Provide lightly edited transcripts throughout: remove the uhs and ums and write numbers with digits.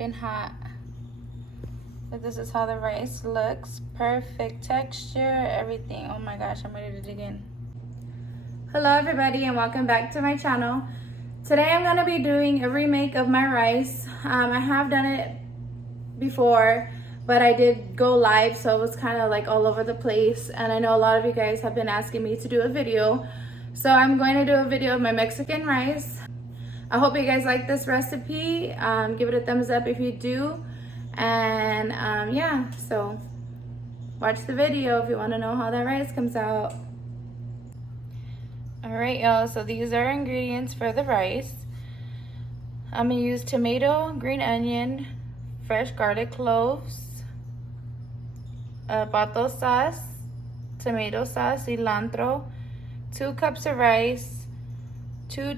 piping hot. But this is how the rice looks. Perfect texture, everything. Oh my gosh, I'm ready to dig in. Hello everybody and welcome back to my channel. Today I'm gonna be doing a remake of my rice. I have done it before, but I did go live, so it was kind of like all over the place. And I know a lot of you guys have been asking me to do a video. So I'm going to do a video of my Mexican rice. I hope you guys like this recipe. Give it a thumbs up if you do. And yeah, so watch the video if you want to know how that rice comes out. All right, y'all, so these are ingredients for the rice. I'm gonna use tomato, green onion, fresh garlic cloves, pato sauce, tomato sauce, cilantro, 2 cups of rice, 2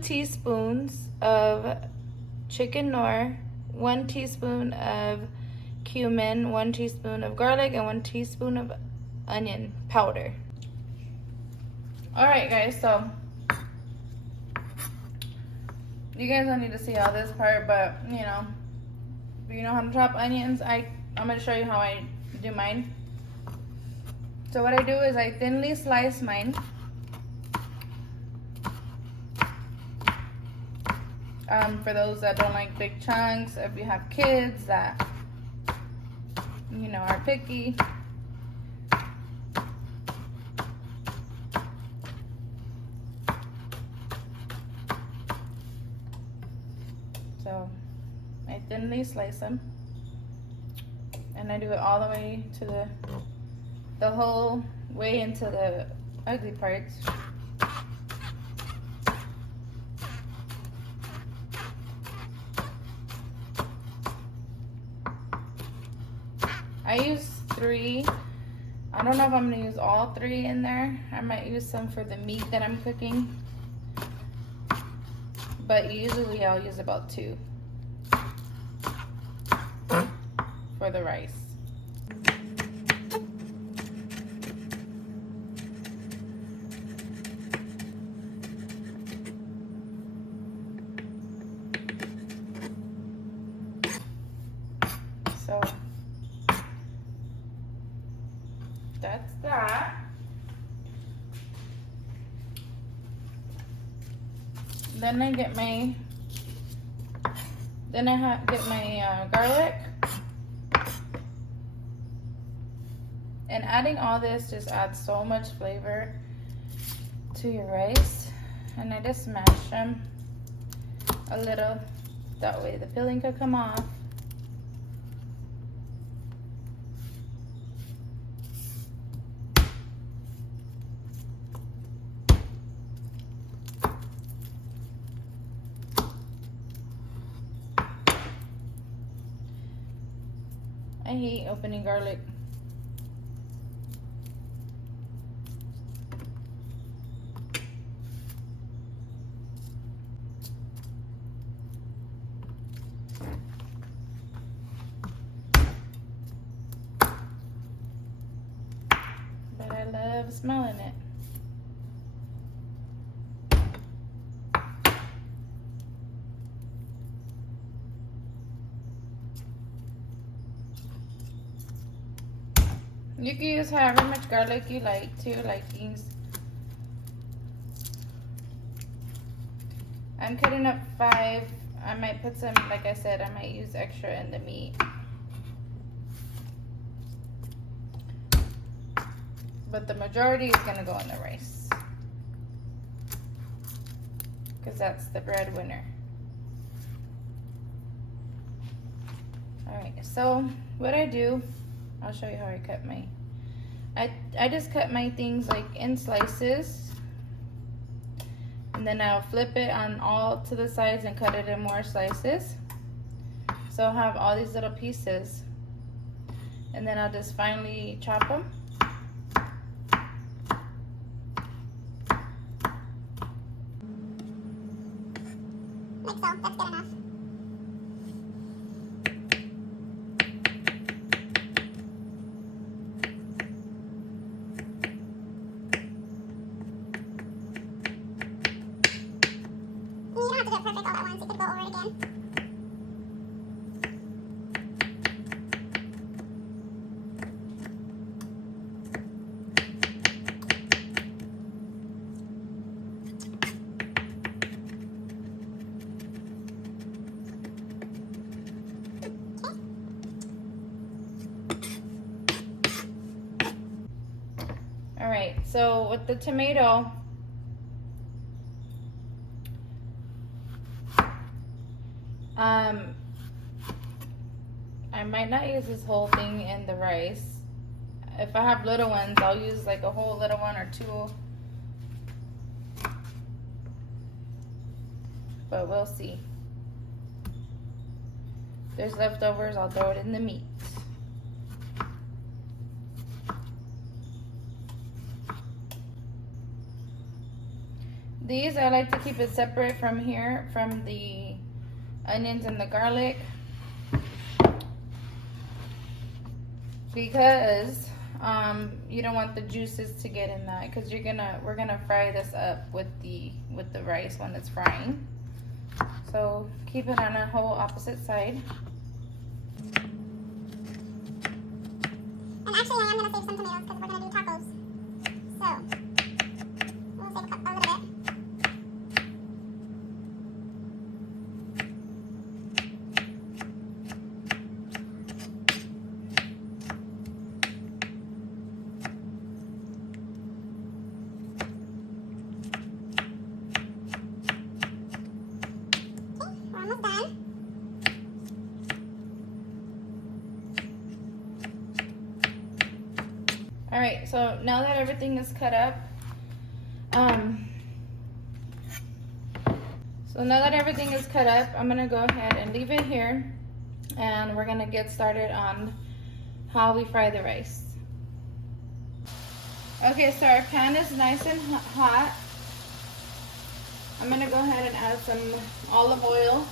teaspoons of chicken Knorr, 1 teaspoon of cumin, 1 teaspoon of garlic, and 1 teaspoon of onion powder. All right, guys, so you guys don't need to see all this part, but you know, if you know how to chop onions, I'm gonna show you how I do mine. So what I do is I thinly slice mine. For those that don't like big chunks, if you have kids that, you know, are picky. So I thinly slice them, and I do it all the way to the whole way into the ugly parts. I use 3. I don't know if I'm gonna use all 3 in there. I might use some for the meat that I'm cooking, but usually I'll use about 2 for the rice. So that's that. Then I get my garlic, and adding all this just adds so much flavor to your rice. And I just smash them a little, that way the peeling could come off. I hate opening garlic. But I love smelling it. You can use however much garlic you like to your likings. I'm cutting up 5. I might put some, like I said, I might use extra in the meat. But the majority is gonna go in the rice, because that's the breadwinner. All right, so what I do, I'll show you how I cut my, I just cut my things like in slices, and then I'll flip it on all to the sides and cut it in more slices. So I'll have all these little pieces, and then I'll just finely chop them. Like so, that's good enough. You don't have to do it perfect all at once. You could go over it again. so with the tomato, I might not use this whole thing in the rice. If I have little ones, I'll use like a whole little one or two. But we'll see. If there's leftovers, I'll throw it in the meat. These, I like to keep it separate from here, from the onions and the garlic. Because you don't want the juices to get in that, because we're gonna fry this up with the rice when it's frying. So keep it on a whole opposite side. And actually, I am gonna save some tomatoes because we're gonna do tacos. So we'll save a little bit. All right, so now that everything is cut up, I'm gonna go ahead and leave it here, and we're gonna get started on how we fry the rice. Okay, so our pan is nice and hot. I'm gonna go ahead and add some olive oil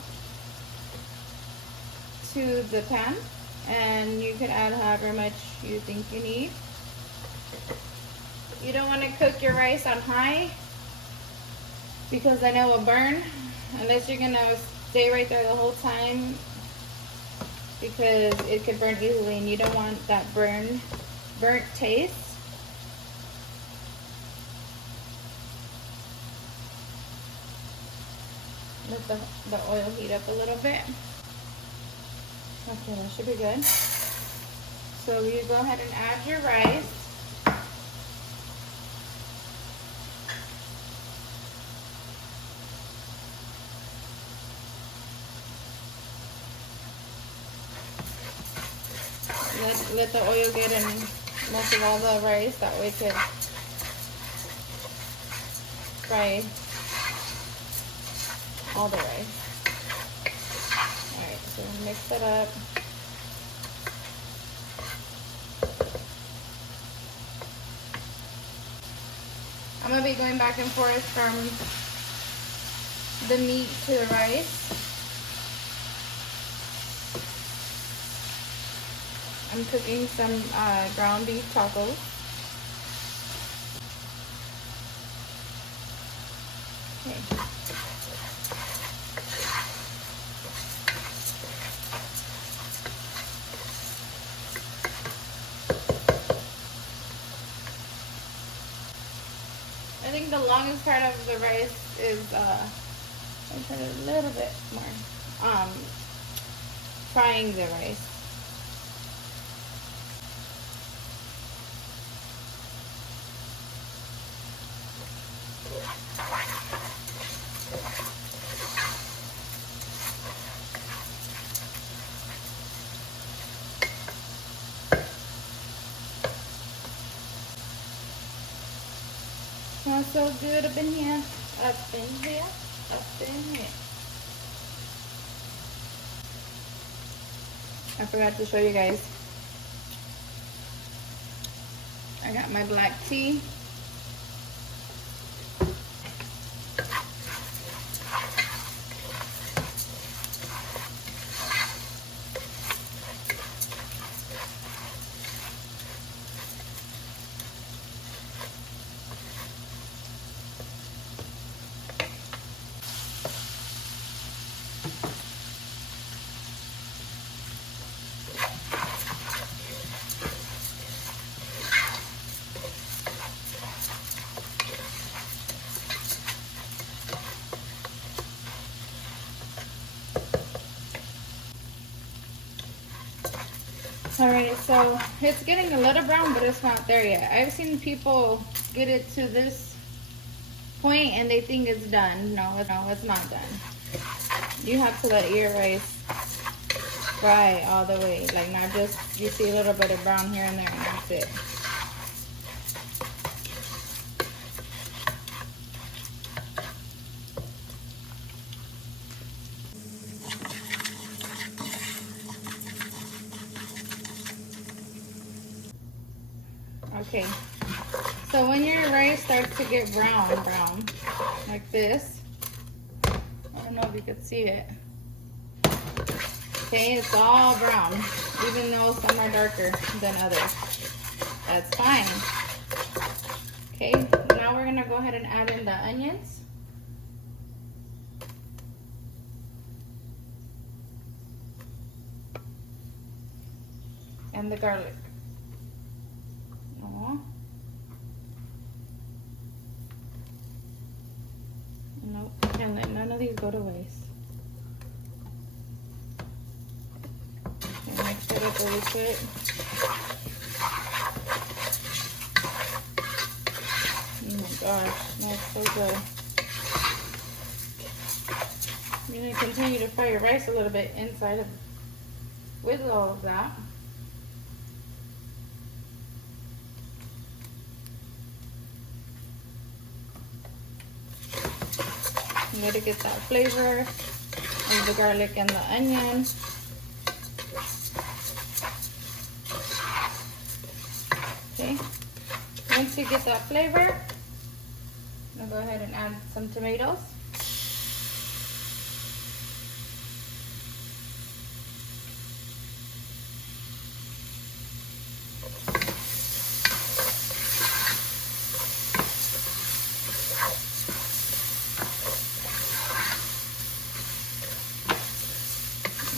to the pan, and you can add however much you think you need. You don't want to cook your rice on high because then it will burn, unless you're gonna stay right there the whole time, because it could burn easily and you don't want that burnt taste. Let the oil heat up a little bit. Okay, that should be good. So you go ahead and add your rice. Let the oil get in most of all the rice, that way it could fry all the rice. Alright, so mix it up. I'm going to be going back and forth from the meat to the rice. I'm cooking some ground beef tacos. Okay. I think the longest part of the rice is, I'll turn it a little bit more, frying the rice. Smells so good up in here, up in here, up in here. I forgot to show you guys. I got my black tea. Alright, so it's getting a little brown, but it's not there yet. I've seen people get it to this point and they think it's done. No, it's not done. You have to let your rice fry all the way. Like, not just, you see a little bit of brown here and there, and that's it. Okay, so when your rice starts to get brown, like this, I don't know if you could see it. Okay, it's all brown, even though some are darker than others. That's fine. Okay, now we're gonna go ahead and add in the onions. And the garlic. Aww. Nope, and let none of these go to waste. And mix it up really quick. Oh my gosh, that's so good. You're gonna continue to fry your rice a little bit inside of with all of that. You gotta get that flavor of the garlic and the onion. Okay, once you get that flavor, I'm gonna go ahead and add some tomatoes.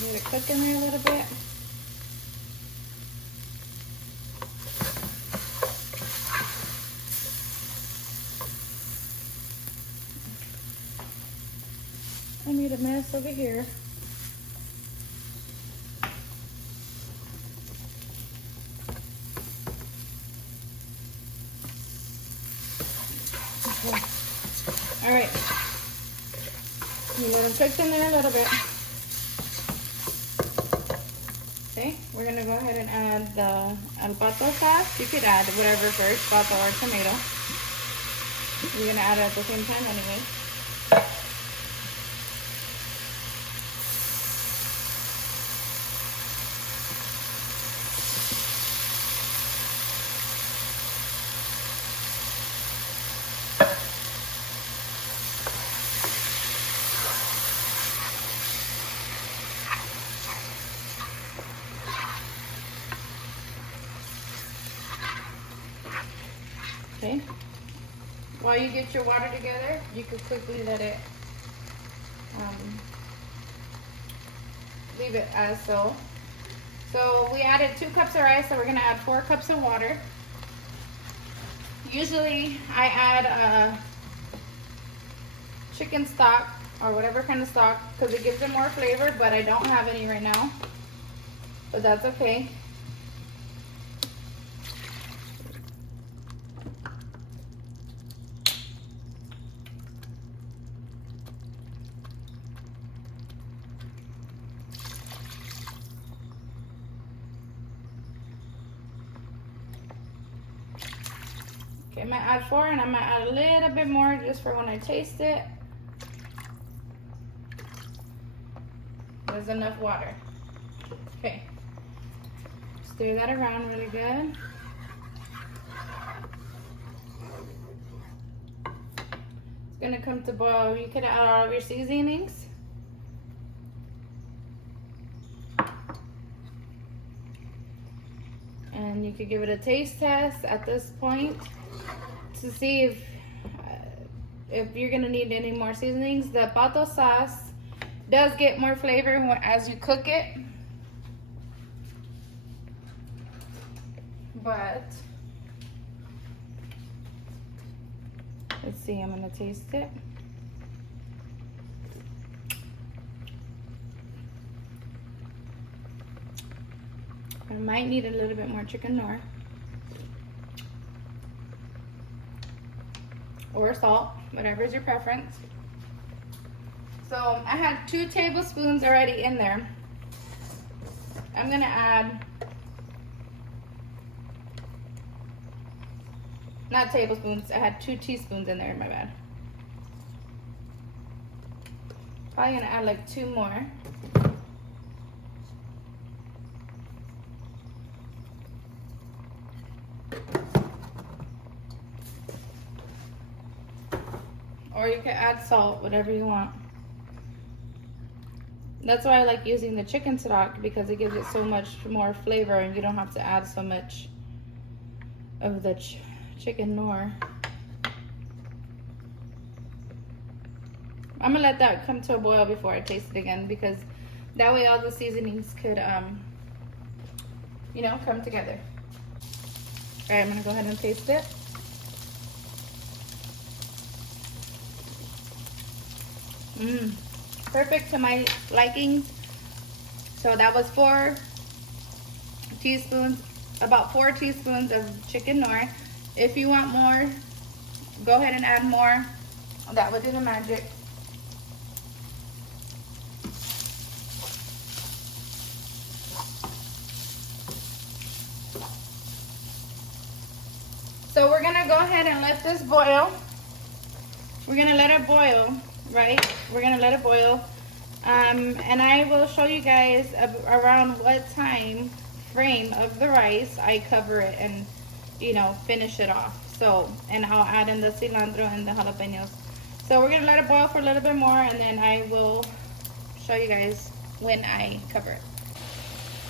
Let it cook in there a little bit. I made a mess over here. Okay. All right. You let them cook in there a little bit. Okay, we're gonna go ahead and add the al pato sauce. You could add whatever first, pato or tomato. You're gonna add it at the same time anyway. Okay. While you get your water together, you could quickly let it leave it as so. So we added 2 cups of rice, so we're gonna add 4 cups of water. Usually I add chicken stock or whatever kind of stock because it gives it more flavor, but I don't have any right now, but that's okay. Okay, I'm gonna add 4 and I'm gonna add a little bit more just for when I taste it. There's enough water. Okay. Stir that around really good. It's gonna come to boil. You could add all of your seasonings. And you could give it a taste test at this point to see if you're gonna need any more seasonings. The pato sauce does get more flavor as you cook it, but let's see, I'm gonna taste it. I might need a little bit more chicken Knorr. Or salt, whatever is your preference. So I had 2 tablespoons already in there. I'm gonna add, not tablespoons, I had 2 teaspoons in there, my bad. Probably gonna add like 2 more. Or you can add salt, whatever you want. That's why I like using the chicken stock, because it gives it so much more flavor and you don't have to add so much of the chicken Knorr. I'm gonna let that come to a boil before I taste it again, because that way all the seasonings could, you know, come together. All right, I'm gonna go ahead and taste it. Perfect to my likings. So that was 4 teaspoons, about 4 teaspoons of chicken Knorr. If you want more, go ahead and add more. That would do the magic. So we're gonna go ahead and let this boil. We're gonna let it boil, right? We're gonna let it boil. And I will show you guys around what time frame of the rice I cover it and, you know, finish it off. So, and I'll add in the cilantro and the jalapenos. So we're gonna let it boil for a little bit more, and then I will show you guys when I cover it.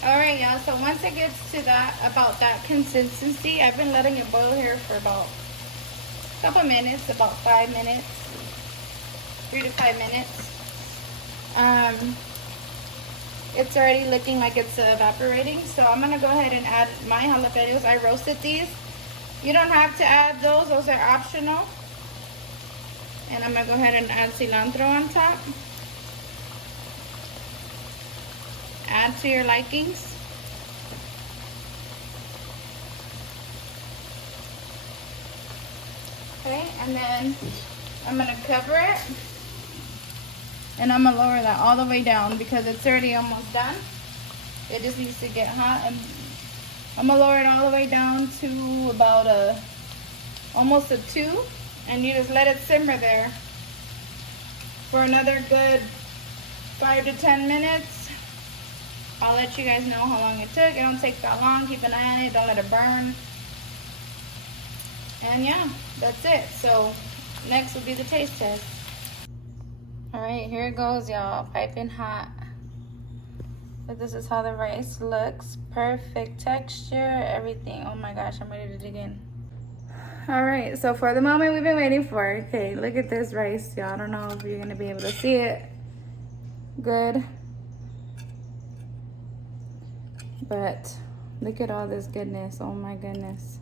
All right, y'all, so once it gets to about that consistency, I've been letting it boil here for about a couple minutes, about 5 minutes, 3 to 5 minutes. It's already looking like it's evaporating, so I'm gonna go ahead and add my jalapenos. I roasted these. You don't have to add those are optional. And I'm gonna go ahead and add cilantro on top. Add to your likings. Okay, and then I'm gonna cover it. And I'm gonna lower that all the way down because it's already almost done. It just needs to get hot, and I'm gonna lower it all the way down to about almost a 2, and you just let it simmer there for another good 5 to 10 minutes. I'll let you guys know how long it took. It don't take that long. Keep an eye on it. Don't let it burn. And yeah, that's it. So next will be the taste test. All right, here it goes, y'all. Piping hot. But this is how the rice looks. Perfect texture, everything. Oh my gosh, I'm ready to dig in. All right, so for the moment we've been waiting for. Okay, look at this rice, y'all. I don't know if you're gonna be able to see it good. But look at all this goodness. Oh my goodness.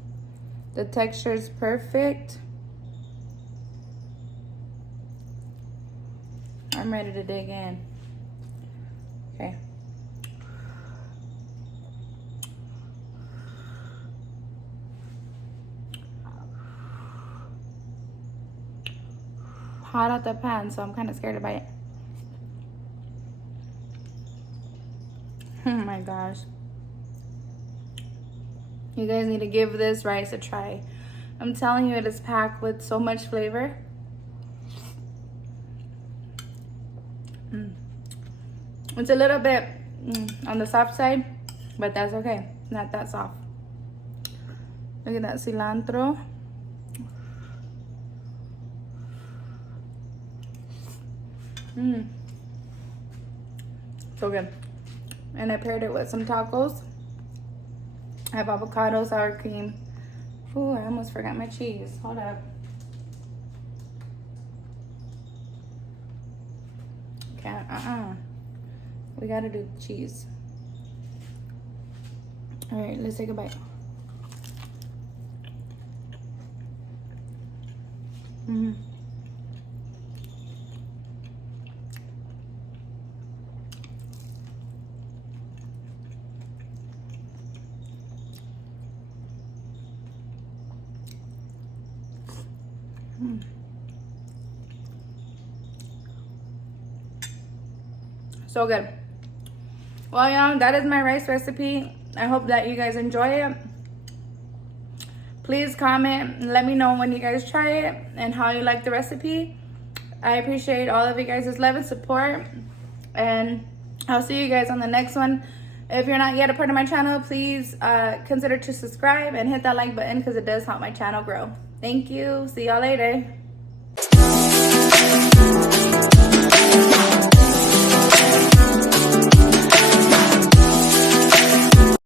The texture is perfect. I'm ready to dig in. Okay. Hot out the pan, so I'm kind of scared to bite. Oh my gosh. You guys need to give this rice a try. I'm telling you, it is packed with so much flavor. It's a little bit on the soft side, but that's okay. Not that soft. Look at that cilantro. So good. And I paired it with some tacos. I have avocado, sour cream. Ooh, I almost forgot my cheese. Hold up. Can't, we gotta do cheese. All right, let's take a bite. So good. Well, y'all, that is my rice recipe. I hope that you guys enjoy it. Please comment and let me know when you guys try it and how you like the recipe. I appreciate all of you guys' love and support. And I'll see you guys on the next one. If you're not yet a part of my channel, please consider to subscribe and hit that like button because it does help my channel grow. Thank you. See y'all later.